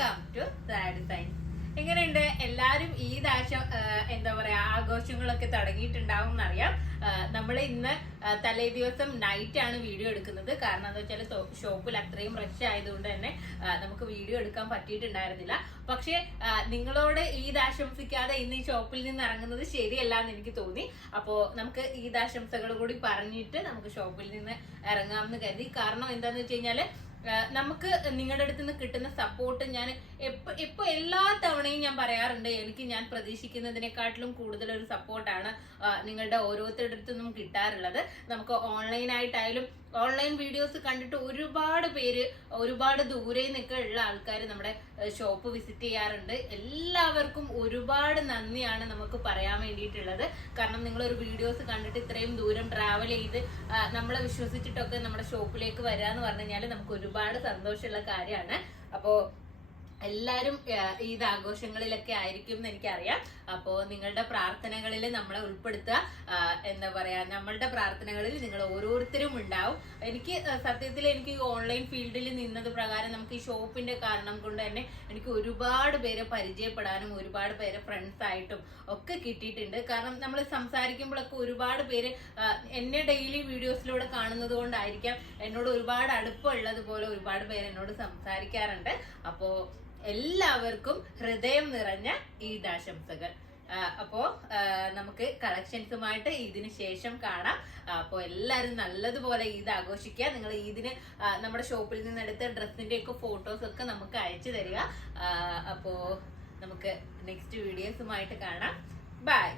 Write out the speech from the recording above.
Welcome to sad signs. എങ്ങനെയുണ്ട് എല്ലാരും ഈദ് എന്താ പറയാ ആഘോഷങ്ങളൊക്കെ തുടങ്ങിയിട്ടുണ്ടാവും എന്നറിയാം. നമ്മൾ ഇന്ന് തലേ ദിവസം നൈറ്റ് ആണ് വീഡിയോ എടുക്കുന്നത്. കാരണം എന്താ വെച്ചാൽ ഷോപ്പിൽ അത്രയും റഷ് ആയതുകൊണ്ട് തന്നെ നമുക്ക് വീഡിയോ എടുക്കാൻ പറ്റിയിട്ടുണ്ടായിരുന്നില്ല. പക്ഷെ നിങ്ങളോട് ഈദ് ആശംസിക്കാതെ ഇന്ന് ഈ ഷോപ്പിൽ നിന്ന് ഇറങ്ങുന്നത് ശരിയല്ല എന്ന് എനിക്ക് തോന്നി. അപ്പോ നമുക്ക് ഈദ് ആശംസകൾ കൂടി പറഞ്ഞിട്ട് നമുക്ക് ഷോപ്പിൽ നിന്ന് ഇറങ്ങാമെന്ന് കരുതി. കാരണം എന്താന്ന് വെച്ച് കഴിഞ്ഞാല് നമുക്ക് നിങ്ങളുടെ അടുത്ത് നിന്ന് കിട്ടുന്ന സപ്പോർട്ട് ഞാൻ എപ്പോ എല്ലാ തവണയും ഞാൻ പറയാറുണ്ട്, എനിക്ക് ഞാൻ പ്രതീക്ഷിക്കുന്നതിനെക്കാട്ടിലും കൂടുതൽ ഒരു സപ്പോർട്ടാണ് നിങ്ങളുടെ ഓരോരുത്തരുടെ അടുത്തു നിന്നും കിട്ടാറുള്ളത്. നമുക്ക് ഓൺലൈനായിട്ടായാലും ഓൺലൈൻ വീഡിയോസ് കണ്ടിട്ട് ഒരുപാട് പേര് ഒരുപാട് ദൂരെ നിന്നൊക്കെ ഉള്ള ആൾക്കാർ നമ്മുടെ ഷോപ്പ് വിസിറ്റ് ചെയ്യാറുണ്ട്. എല്ലാവർക്കും ഒരുപാട് നന്ദിയാണ് നമുക്ക് പറയാൻ വേണ്ടിയിട്ടുള്ളത്. കാരണം നിങ്ങളൊരു വീഡിയോസ് കണ്ടിട്ട് ഇത്രയും ദൂരം ട്രാവൽ ചെയ്ത് നമ്മളെ വിശ്വസിച്ചിട്ടൊക്കെ നമ്മുടെ ഷോപ്പിലേക്ക് വരാന്ന് പറഞ്ഞു കഴിഞ്ഞാൽ നമുക്ക് ഒരുപാട് സന്തോഷമുള്ള കാര്യമാണ്. അപ്പോ എല്ലാരും ഈദ് ആഘോഷങ്ങളിലൊക്കെ ആയിരിക്കും എന്ന് എനിക്കറിയാം. അപ്പോ നിങ്ങളുടെ പ്രാർത്ഥനകളിൽ നമ്മളെ ഉൾപ്പെടുത്തുക. എന്താ പറയാ, നമ്മളുടെ പ്രാർത്ഥനകളിൽ നിങ്ങൾ ഓരോരുത്തരും ഉണ്ടാവും. എനിക്ക് സത്യത്തിൽ എനിക്ക് ഓൺലൈൻ ഫീൽഡിൽ നിന്നത് പ്രകാരം നമുക്ക് ഈ ഷോപ്പിന്റെ കാരണം കൊണ്ട് തന്നെ എനിക്ക് ഒരുപാട് പേരെ പരിചയപ്പെടാനും ഒരുപാട് പേരെ ഫ്രണ്ട്സ് ആയിട്ടും ഒക്കെ കിട്ടിയിട്ടുണ്ട്. കാരണം നമ്മൾ സംസാരിക്കുമ്പോഴൊക്കെ ഒരുപാട് പേര് എന്നെ ഡെയിലി വീഡിയോസിലൂടെ കാണുന്നത് കൊണ്ടായിരിക്കാം എന്നോട് ഒരുപാട് അടുപ്പമുള്ളതുപോലെ ഒരുപാട് പേര് എന്നോട് സംസാരിക്കാറുണ്ട്. അപ്പോ എല്ലാവർക്കും ഹൃദയം നിറഞ്ഞ ഈദ് ആശംസകൾ. അപ്പോ നമുക്ക് കളക്ഷൻസുമായിട്ട് ഇതിന് ശേഷം കാണാം. അപ്പോ എല്ലാവരും നല്ലതുപോലെ ഈദ് ആഘോഷിക്കുക. നിങ്ങൾ ഈദിന് നമ്മുടെ ഷോപ്പിൽ നിന്ന് എടുത്ത ഡ്രസ്സിന്റെ ഒക്കെ ഫോട്ടോസ് ഒക്കെ നമുക്ക് അയച്ചു തരിക. അപ്പോ നമുക്ക് നെക്സ്റ്റ് വീഡിയോസുമായിട്ട് കാണാം. ബൈ.